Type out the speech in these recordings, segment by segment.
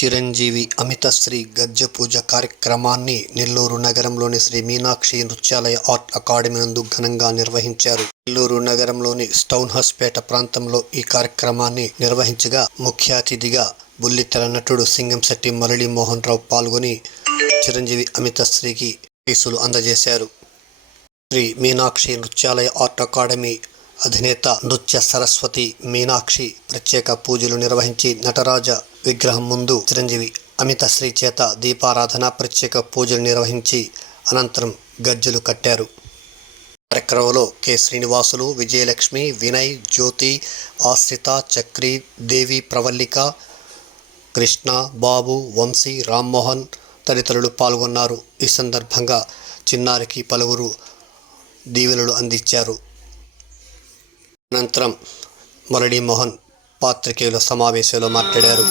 చిరంజీవి అమితశ్రీ గద్య పూజ కార్యక్రమాన్ని నెల్లూరు నగరంలోని శ్రీ మీనాక్షి నృత్యాలయ ఆర్ట్ అకాడమీ నందు ఘనంగా నిర్వహించారు. నెల్లూరు నగరంలోని స్టౌన్ హౌస్పేట ప్రాంతంలో ఈ కార్యక్రమాన్ని నిర్వహించగా ముఖ్య అతిథిగా బుల్లితెర నటుడు సింగంశెట్టి మురళీమోహన్ రావు పాల్గొని చిరంజీవి అమితశ్రీకి కేసులు అందజేశారు. శ్రీ మీనాక్షి నృత్యాలయ ఆర్ట్ అకాడమీ అధినేత నృత్య సరస్వతి మీనాక్షి ప్రత్యేక పూజలు నిర్వహించి నటరాజ విగ్రహం ముందు చిరంజీవి అమితశ్రీ చేత దీపారాధన ప్రత్యేక పూజలు నిర్వహించి అనంతరం గజ్జలు కట్టారు. కార్యక్రమంలో కె. శ్రీనివాసులు విజయలక్ష్మి వినయ్ జ్యోతి ఆశ్రిత చక్రి దేవి ప్రవల్లిక కృష్ణ బాబు వంశీ రామ్మోహన్ తదితరులు పాల్గొన్నారు. ఈ సందర్భంగా చిన్నారికి పలువురు దీవెనలు అందించారు. అనంతరం మురళీమోహన్ పాత్రికేయుల సమావేశంలో మాట్లాడారు.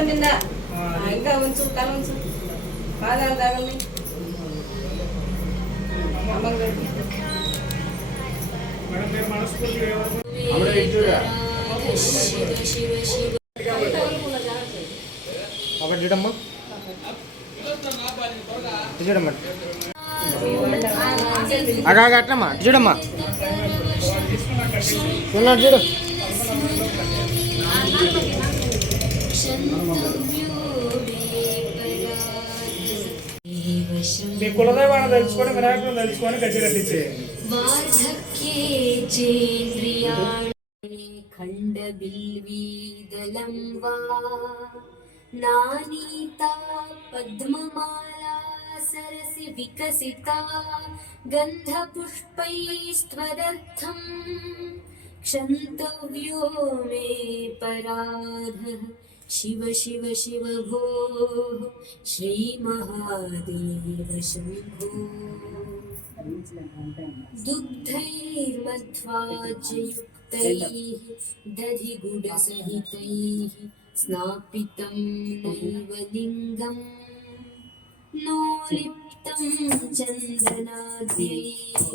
మీద ఇంకా ఉంచు తల ఉంచు పాదాలు తగలి అమ్మకి ఒకటి చూడమ్మా ఇటు చూడమ్మా అగా అట్లమ్మా చూడమ్మా చూడు చూడు మీ కులదైవాన్ని తెలుసుకొని వినాయకుడు తెలుసుకొని గట్టి కట్టించేయండి वार्धक्ये चेन्द्रियाणि नानीता पद्ममाला सरसि विकसिता गन्धपुष्पैस्त्वदर्थम्। क्षन्तव्यो मे पराधः। शिव शिव शिव भोः श्रीमहादेव शम्भो। दुग्धैर्मध्वाज्ययुक्तैः दधिगुडसहितैः स्नापितं नैव लिङ्गम् नो लिप्तं चन्दनाद्यैः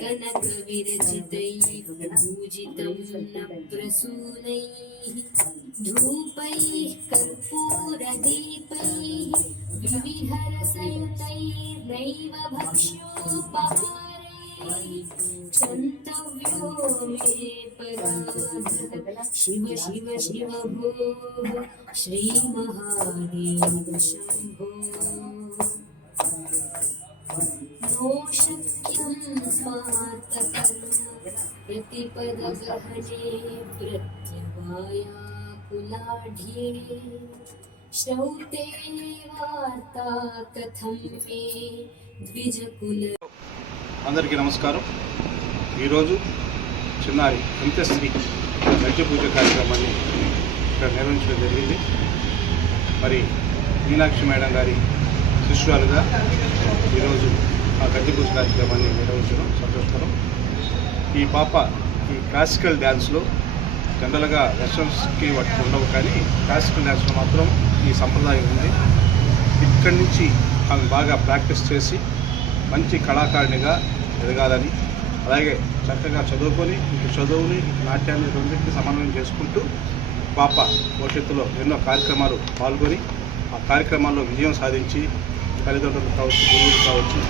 कनकविरचितैः पूजितं न प्रसूनैः। धूपैः कर्पूरदीपैः विविधरसयुतैर्नैव भक्ष्योपहारैः क्षन्तव्यो मे पराधः शिव शिव शिव भोः श्रीमहादेव शम्भो। नो शक्यं स्वार्थकर्म। प्रतिपदगहने श्रौते वार्ता कथं मे द्विजकुल అందరికీ నమస్కారం ఈరోజు చిన్నారి అంత్యశ్రీ గజ్జ పూజ కార్యక్రమాన్ని ఇక్కడ నిర్వహించడం జరిగింది మరి మీనాక్షి మేడం గారి శిష్యురాలుగా ఈరోజు ఆ గజ్జ పూజ కార్యక్రమాన్ని నిర్వహించడం సంతోషకరం ఈ పాప ఈ క్లాసికల్ డ్యాన్స్లో జనరల్గా వెస్టర్న్స్కి వాటికి ఉండవు కానీ క్లాసికల్ డ్యాన్స్లో మాత్రం ఈ సంప్రదాయం ఉంది. ఇక్కడి నుంచి ఆమె బాగా ప్రాక్టీస్ చేసి మంచి కళాకారిణిగా ఎదగాలని అలాగే చక్కగా చదువుకొని ఇటు చదువుని నాట్యాన్ని రెండింటిని సమన్వయం చేసుకుంటూ పాప భవిష్యత్తులో ఎన్నో కార్యక్రమాలు పాల్గొని ఆ కార్యక్రమాల్లో విజయం సాధించి తల్లిదండ్రులు కావచ్చు గురువులు కావచ్చు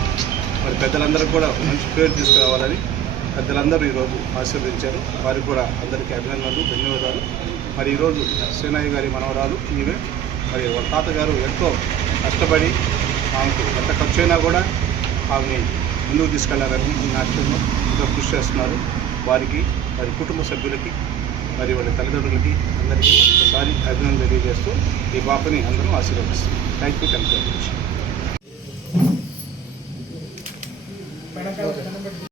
మరి పెద్దలందరూ కూడా మంచి పేరు తీసుకురావాలని పెద్దలందరూ ఈరోజు ఆశీర్వదించారు. వారికి కూడా అందరికీ అభినందనలు ధన్యవాదాలు. మరి ఈరోజు సేనాయి గారి మనవరాలు ఈమె. మరి వాళ్ళ తాతగారు ఎంతో కష్టపడి ఆమెకు ఎంత ఖర్చు అయినా కూడా ఆమెని ముందుకు తీసుకెళ్ళారని ఈ నాట్యంలో ఎంతో కృషి చేస్తున్నారు. వారికి వారి కుటుంబ సభ్యులకి మరి వాళ్ళ తల్లిదండ్రులకి అందరికీ ఒకసారి అభినందన తెలియజేస్తూ ఈ పాపని అందరం ఆశీర్వదిస్తాం థ్యాంక్ యూ థ్యాంక్ యూ.